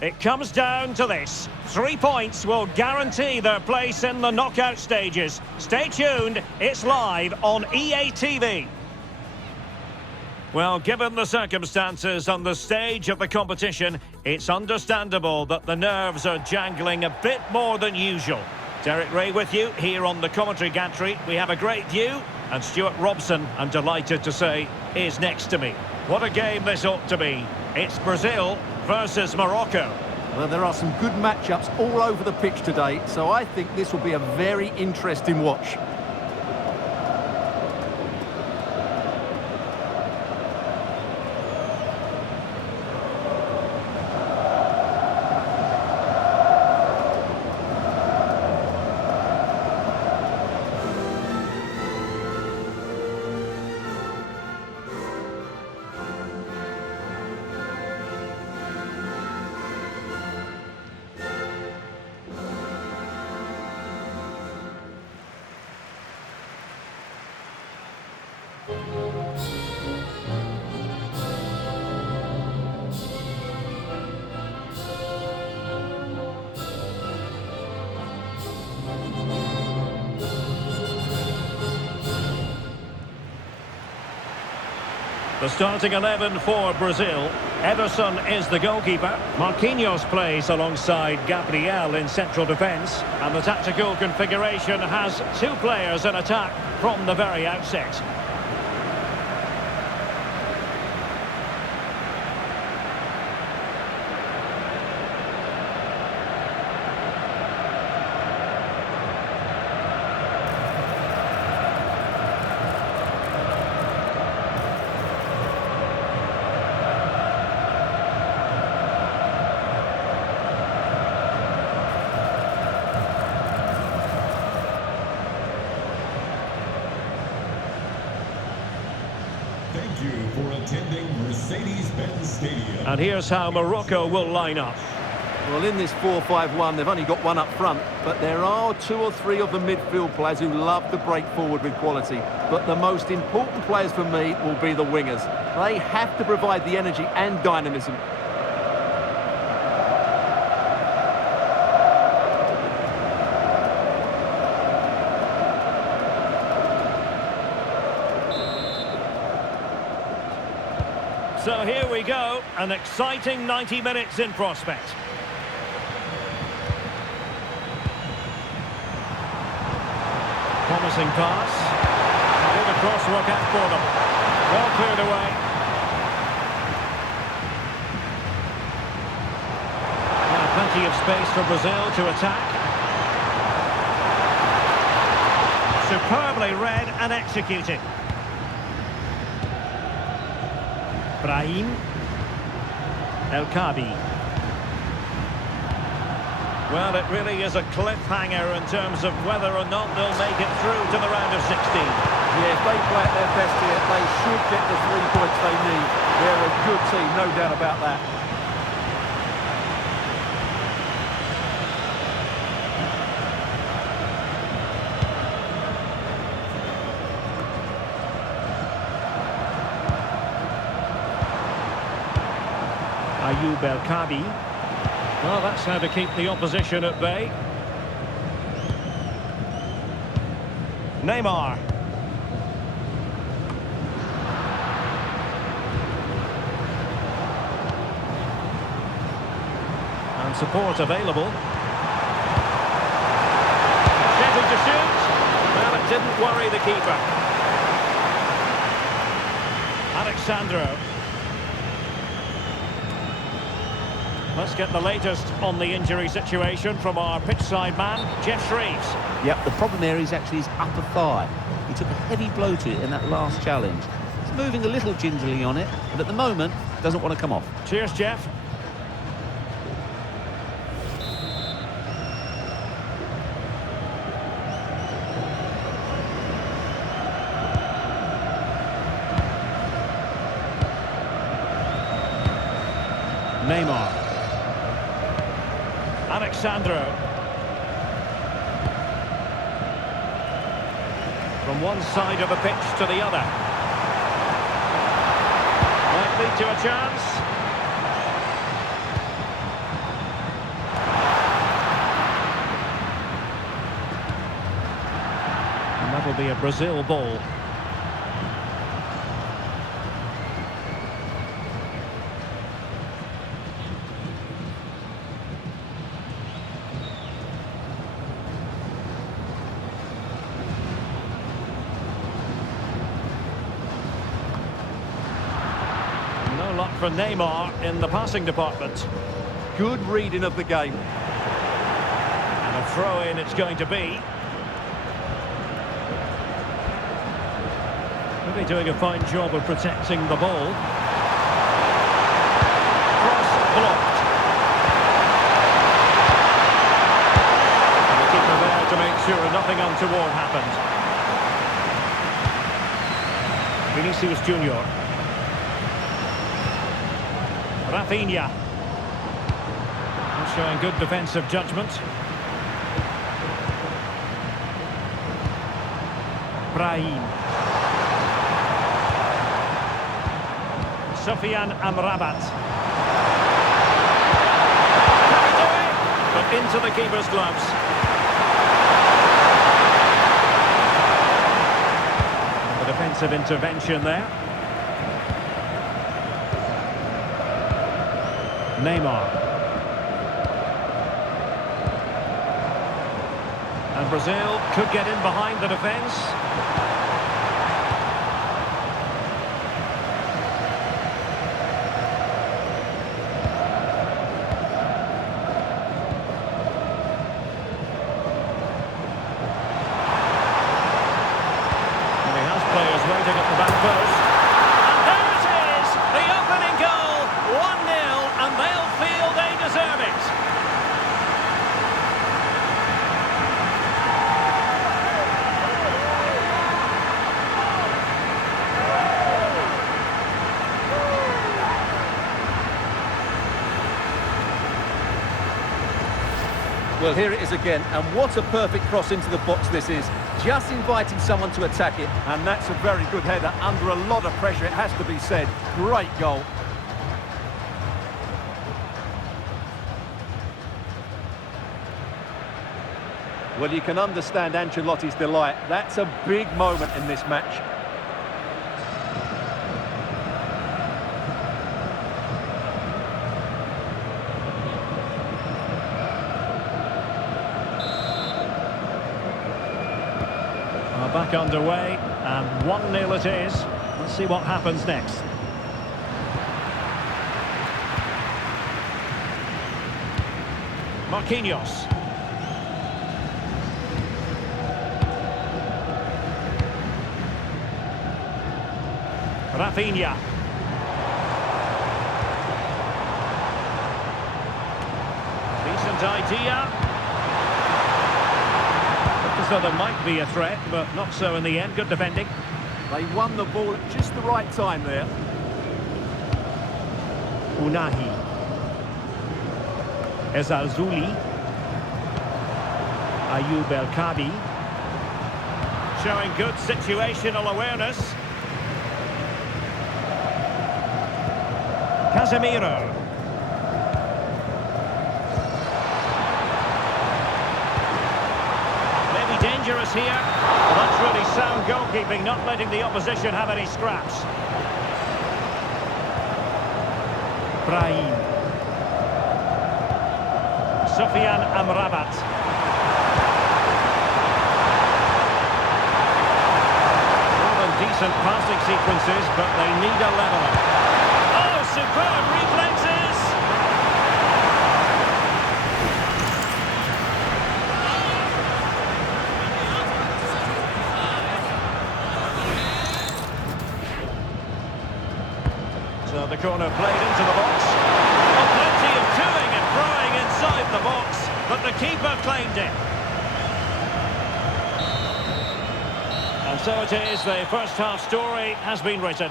It comes down to this. 3 points will guarantee their place in the knockout stages. Stay tuned, it's live on EA TV. Well, given the circumstances on the stage of the competition, it's understandable that the nerves are jangling a bit more than usual. Derek Ray with you here on the commentary gantry. We have a great view, and Stuart Robson, I'm delighted to say, is next to me. What a game this ought to be. It's Brazil versus Morocco. Well, there are some good matchups all over the pitch today, so I think this will be a very interesting watch. The starting 11 for Brazil. Ederson is the goalkeeper. Marquinhos plays alongside Gabriel in central defence. And the tactical configuration has 2 players in attack from the very outset. Thank you for attending Mercedes-Benz Stadium. And here's how Morocco will line up. Well, in this 4-5-1, they've only got one up front, but there are 2 or 3 of the midfield players who love to break forward with quality. But the most important players for me will be the wingers. They have to provide the energy and dynamism. So here we go, an exciting 90 minutes in prospect. Promising pass. Will the cross work out for them? Well cleared away. Now plenty of space for Brazil to attack. Superbly read and executed. Brahim El Kabi. Well, it really is a cliffhanger in terms of whether or not they'll make it through to the round of 16. Yeah, if they play at their best here, they should get the 3 points they need. They're a good team, no doubt about that. Ayoub El Kabi. Well, that's how to keep the opposition at bay. Neymar. And support available. Scheduled to shoot. Well, it didn't worry the keeper. Alexandro. Let's get the latest on the injury situation from our pitchside man, Jeff Shreves. Yep, the problem there is actually his upper thigh. He took a heavy blow to it in that last challenge. He's moving a little gingerly on it, but at the moment, doesn't want to come off. Cheers, Jeff. Neymar. Alexandro. From one side of the pitch to the other. Might lead to a chance. be a Brazil ball. No luck for Neymar in the passing department. Good reading of the game. And a throw-in it's going to be. Really doing a fine job of protecting the ball. Cross blocked. And the keeper there to make sure nothing untoward happened. Vinicius Junior. Rafinha. Showing good defensive judgment. Brahim. Sofian Amrabat. Can he do it? But into the keeper's gloves. The defensive intervention there. Neymar. And Brazil could get in behind the defence. And he has players waiting at the back post. And there it is! The opening goal! 1-0, and they'll feel they deserve it. Well, here it is again, and what a perfect cross into the box this is. Just inviting someone to attack it, and that's a very good header under a lot of pressure, it has to be said. Great goal. Well, you can understand Ancelotti's delight. That's a big moment in this match. Back underway, and 1-0 it is. Let's see what happens next. Marquinhos. Rafinha. Decent idea. So there might be a threat, but not so in the end. Good defending. They won the ball at just the right time there. Unahi. Ezalzouli. Ayoub El Kabi. Showing good situational awareness. Casemiro. Dangerous here. Well, that's really sound goalkeeping, not letting the opposition have any scraps. Brahim. Sofian Amrabat. More than decent passing sequences, but they need a leveller. Oh, superb reflexes! So the corner played into the box. Well, plenty of toing and throwing inside the box, but the keeper claimed it. And so it is, the first half story has been written.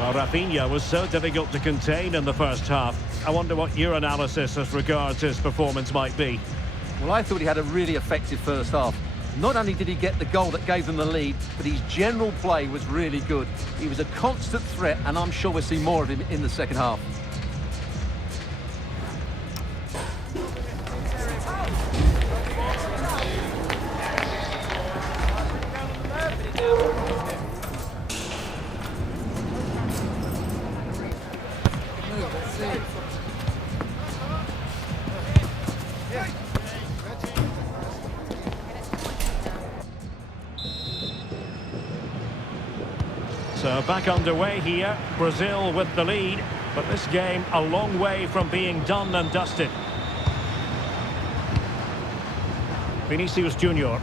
Well, Rafinha was so difficult to contain in the first half. I wonder what your analysis as regards his performance might be. Well, I thought he had a really effective first half. Not only did he get the goal that gave them the lead, but his general play was really good. He was a constant threat, and I'm sure we'll see more of him in the second half. So back underway here, Brazil with the lead, but this game a long way from being done and dusted. Vinicius Junior.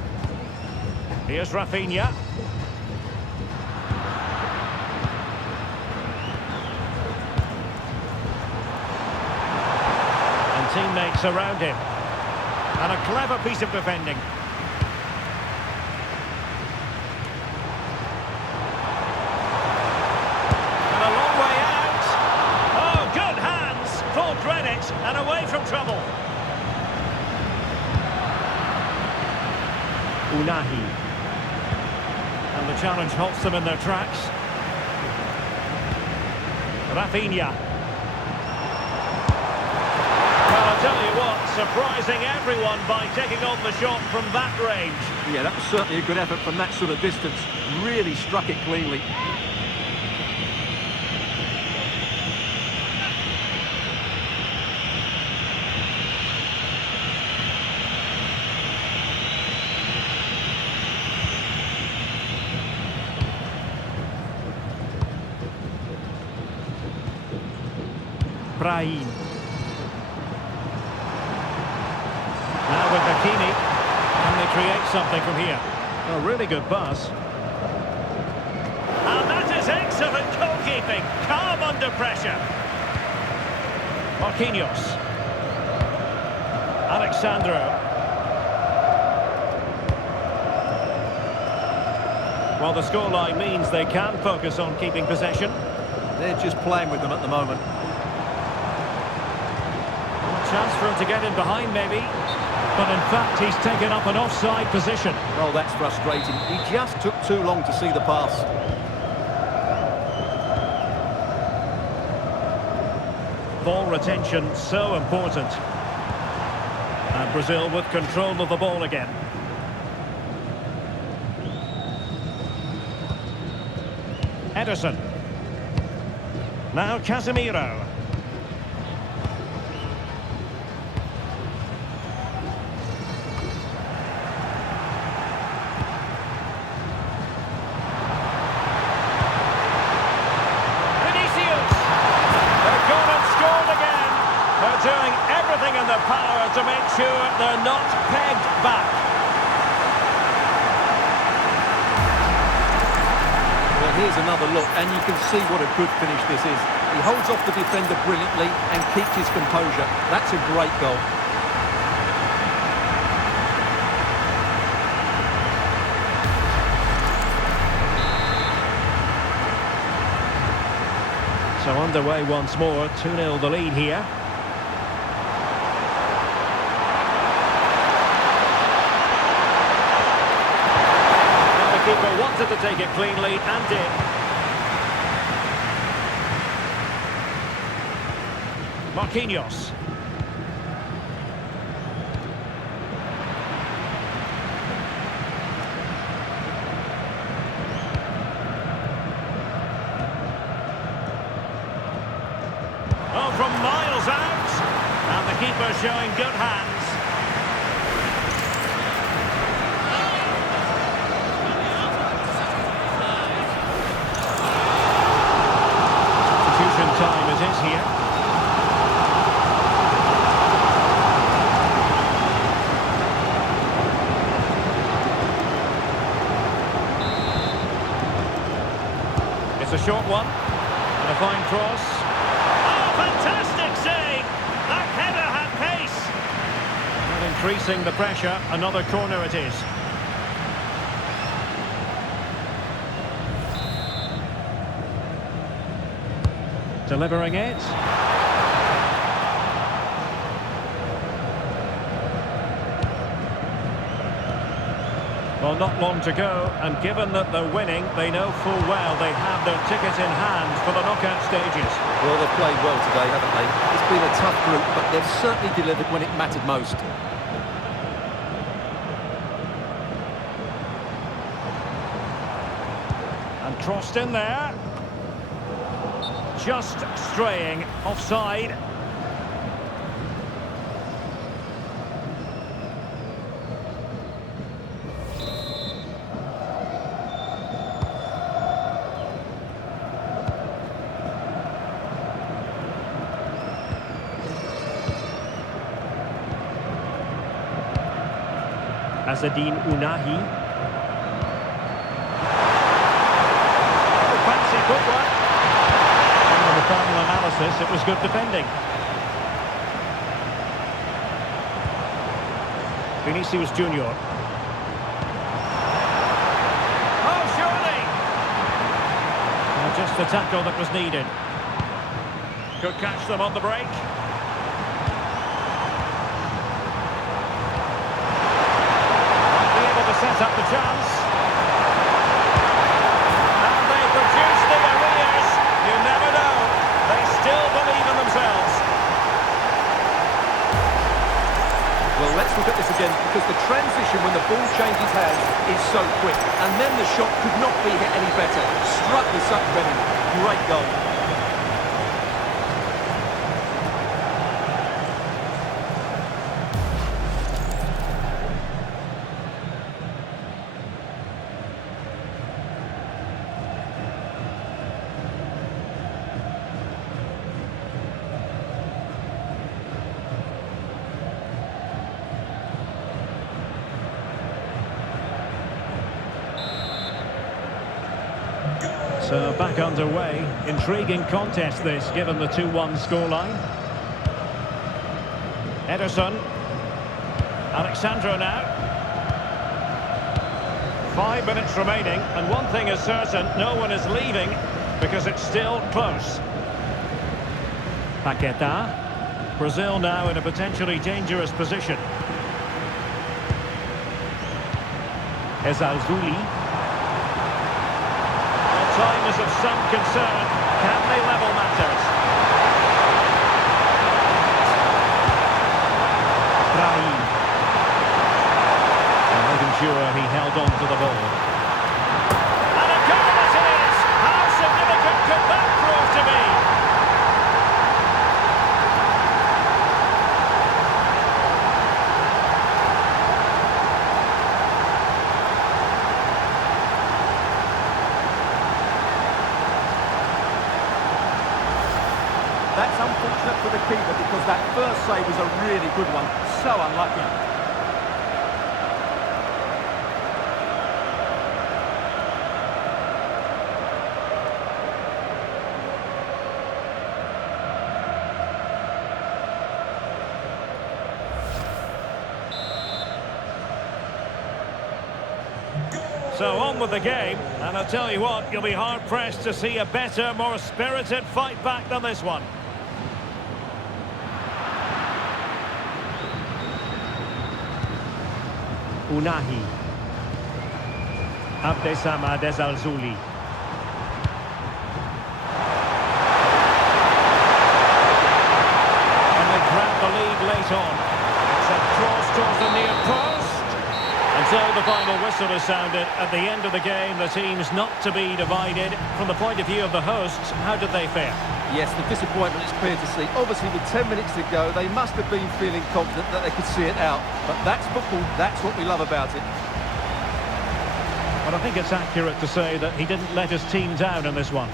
Here's Rafinha. And teammates around him. And a clever piece of defending. And a long way out. Oh, good hands. Full credit and away from trouble. Unahi. And the challenge halts them in their tracks. Rafinha. Well, I'll tell you what, surprising everyone by taking on the shot from that range. Yeah, that was certainly a good effort from that sort of distance. Really struck it cleanly. Brahim. Now with Hakimi. Can they create something from here? A really good pass. And that is excellent goalkeeping. Calm under pressure. Marquinhos. Alexandro. Well, the scoreline means they can focus on keeping possession. They're just playing with them at the moment. Chance for him to get in behind, maybe. But in fact, he's taken up an offside position. Oh, that's frustrating. He just took too long to see the pass. Ball retention, so important. And Brazil with control of the ball again. Ederson. Now Casemiro. Doing everything in their power to make sure they're not pegged back. Well, here's another look, and you can see what a good finish this is. He holds off the defender brilliantly and keeps his composure. That's a great goal. So underway once more, 2-0 the lead here. Keeper wanted to take it cleanly and did. Marquinhos. Oh, from miles out. And the keeper showing good hands. Time it is here. It's a short one and a fine cross. Oh, fantastic save! That header had pace. And increasing the pressure, another corner it is. Delivering it. Well, not long to go, and given that they're winning, they know full well they have their ticket in hand for the knockout stages. Well, they've played well today, haven't they? It's been a tough group, but they've certainly delivered when it mattered most. And crossed in there. Just straying offside. Azzedine Ounahi. Oh, fancy footwork. And on the final analysis, it was good defending. Vinicius Junior. Oh, surely! Just the tackle that was needed. Could catch them on the break. Might be able to set up the chance. And they produce the arrears. You never know. They still believe in themselves. Well, let's look at this again, because the transition when the ball changes hands is so quick. And then the shot could not be hit any better. Struck with such venom. Great goal. So back underway. Intriguing contest this, given the 2-1 scoreline. Ederson. Alexandro now. 5 minutes remaining, and one thing is certain, no one is leaving because it's still close. Paqueta. Brazil now in a potentially dangerous position. Ezalzouli. Time is of some concern. Can they level matters? Brahim. And making sure he held on to the ball. And a goal it is! How significant could that prove to be? That's unfortunate for the keeper, because that first save was a really good one. So unlucky. So on with the game, and I'll tell you what, you'll be hard-pressed to see a better, more spirited fight back than this one. Ounahi. Abdessamad Ezalzouli. And they grab the lead late on. It's a cross towards the near post. And so the final whistle is sounded. At the end of the game, the team's not to be divided. From the point of view of the hosts, how did they fare? Yes, the disappointment is clear to see. Obviously, with 10 minutes to go, they must have been feeling confident that they could see it out. But that's football. That's what we love about it. But I think it's accurate to say that he didn't let his team down in this one.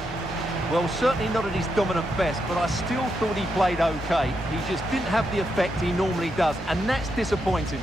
Well, certainly not at his dominant best, but I still thought he played okay. He just didn't have the effect he normally does, and that's disappointing.